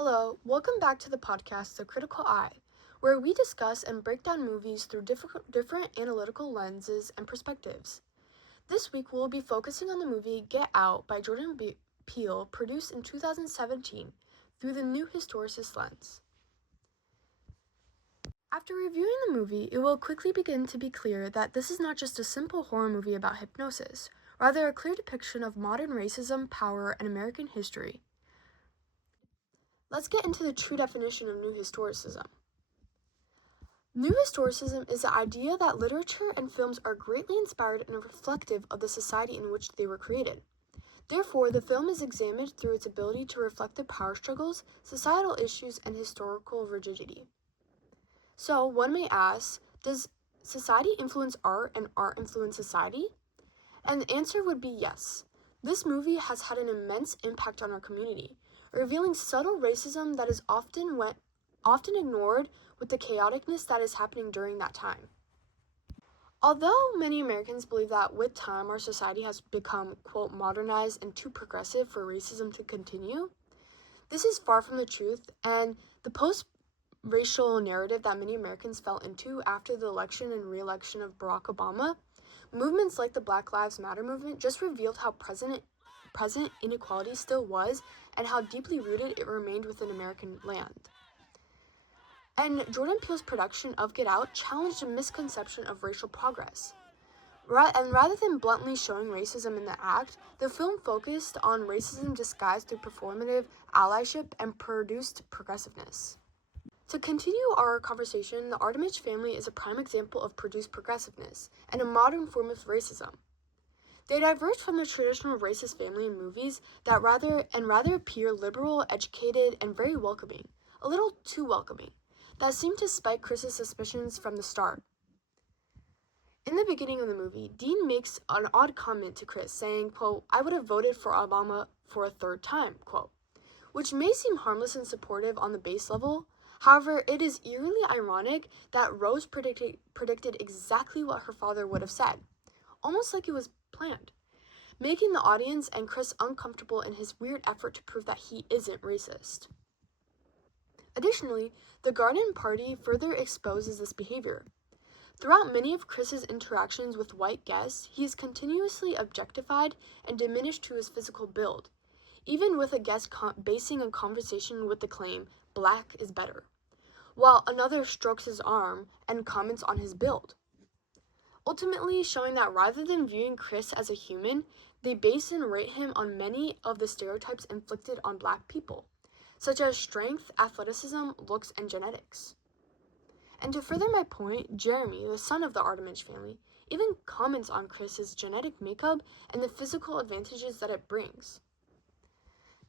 Hello, welcome back to the podcast The Critical Eye, where we discuss and break down movies through different analytical lenses and perspectives. This week we'll be focusing on the movie Get Out by Jordan Peele, produced in 2017 through the new historicist lens. After reviewing the movie, it will quickly begin to be clear that this is not just a simple horror movie about hypnosis, rather a clear depiction of modern racism, power, and American history. Let's get into the true definition of New Historicism. New Historicism is the idea that literature and films are greatly inspired and reflective of the society in which they were created. Therefore, the film is examined through its ability to reflect the power struggles, societal issues, and historical rigidity. So, one may ask, does society influence art and art influence society? And the answer would be yes. This movie has had an immense impact on our community, revealing subtle racism that is often ignored with the chaoticness that is happening during that time. Although many Americans believe that with time our society has become, quote, modernized and too progressive for racism to continue, this is far from the truth, and the post-racial narrative that many Americans fell into after the election and re-election of Barack Obama, movements like the Black Lives Matter movement just revealed how present inequality still was and how deeply rooted it remained within American land. And Jordan Peele's production of Get Out challenged a misconception of racial progress. And rather than bluntly showing racism in the act, the film focused on racism disguised through performative allyship and produced progressiveness. To continue our conversation, the Armitage family is a prime example of produced progressiveness and a modern form of racism. They diverge from the traditional racist family in movies that rather appear liberal, educated, and very welcoming, a little too welcoming, that seemed to spike Chris's suspicions from the start. In the beginning of the movie, Dean makes an odd comment to Chris saying, quote, "I would have voted for Obama for a third time," quote, which may seem harmless and supportive on the base level. However, it is eerily ironic that Rose predicted exactly what her father would have said, almost like it was planned, making the audience and Chris uncomfortable in his weird effort to prove that he isn't racist. Additionally, the garden party further exposes this behavior. Throughout many of Chris's interactions with white guests, he is continuously objectified and diminished to his physical build, even with a guest basing a conversation with the claim, "black is better," while another strokes his arm and comments on his build, ultimately showing that rather than viewing Chris as a human, they base and rate him on many of the stereotypes inflicted on black people, such as strength, athleticism, looks, and genetics. And to further my point, Jeremy, the son of the Armitage family, even comments on Chris's genetic makeup and the physical advantages that it brings.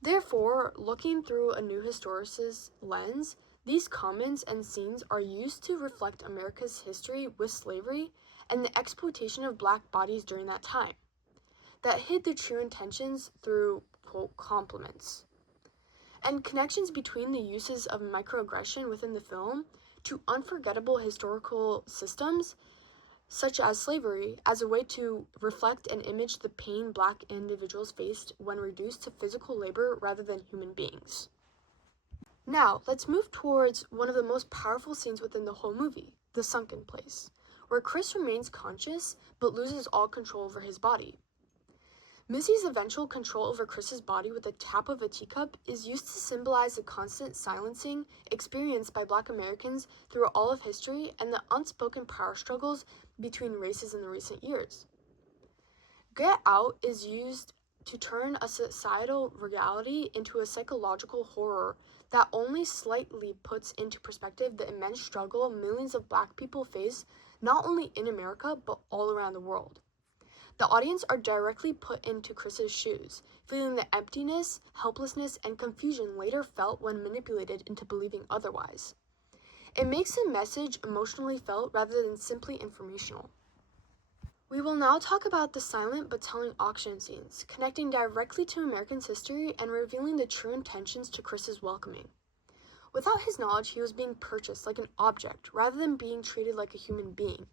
Therefore, looking through a new historicist lens, these comments and scenes are used to reflect America's history with slavery and the exploitation of black bodies during that time, that hid the true intentions through, quote, compliments. And connections between the uses of microaggression within the film to unforgettable historical systems, such as slavery, as a way to reflect and image the pain black individuals faced when reduced to physical labor rather than human beings. Now, let's move towards one of the most powerful scenes within the whole movie, the sunken place, where Chris remains conscious but loses all control over his body. Missy's eventual control over Chris's body with the tap of a teacup is used to symbolize the constant silencing experienced by Black Americans through all of history and the unspoken power struggles between races in the recent years. Get Out is used to turn a societal reality into a psychological horror that only slightly puts into perspective the immense struggle millions of Black people face not only in America but all around the world. The audience are directly put into Chris's shoes, feeling the emptiness, helplessness, and confusion later felt when manipulated into believing otherwise. It makes the message emotionally felt rather than simply informational. We will now talk about the silent but telling auction scenes, connecting directly to American history and revealing the true intentions to Chris's welcoming. Without his knowledge, he was being purchased like an object rather than being treated like a human being.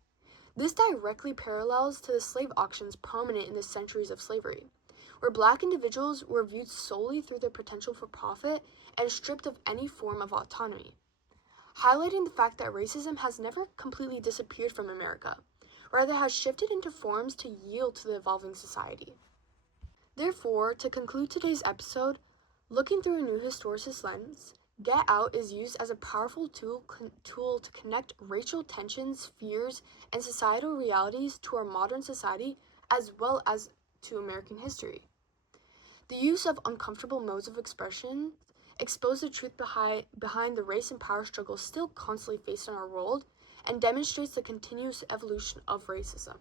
This directly parallels to the slave auctions prominent in the centuries of slavery, where Black individuals were viewed solely through their potential for profit and stripped of any form of autonomy, highlighting the fact that racism has never completely disappeared from America, rather has shifted into forms to yield to the evolving society. Therefore, to conclude today's episode, looking through a new historicist lens, Get Out is used as a powerful tool to connect racial tensions, fears, and societal realities to our modern society as well as to American history. The use of uncomfortable modes of expression expose the truth behind the race and power struggles still constantly faced in our world and demonstrates the continuous evolution of racism.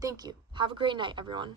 Thank you. Have a great night, everyone.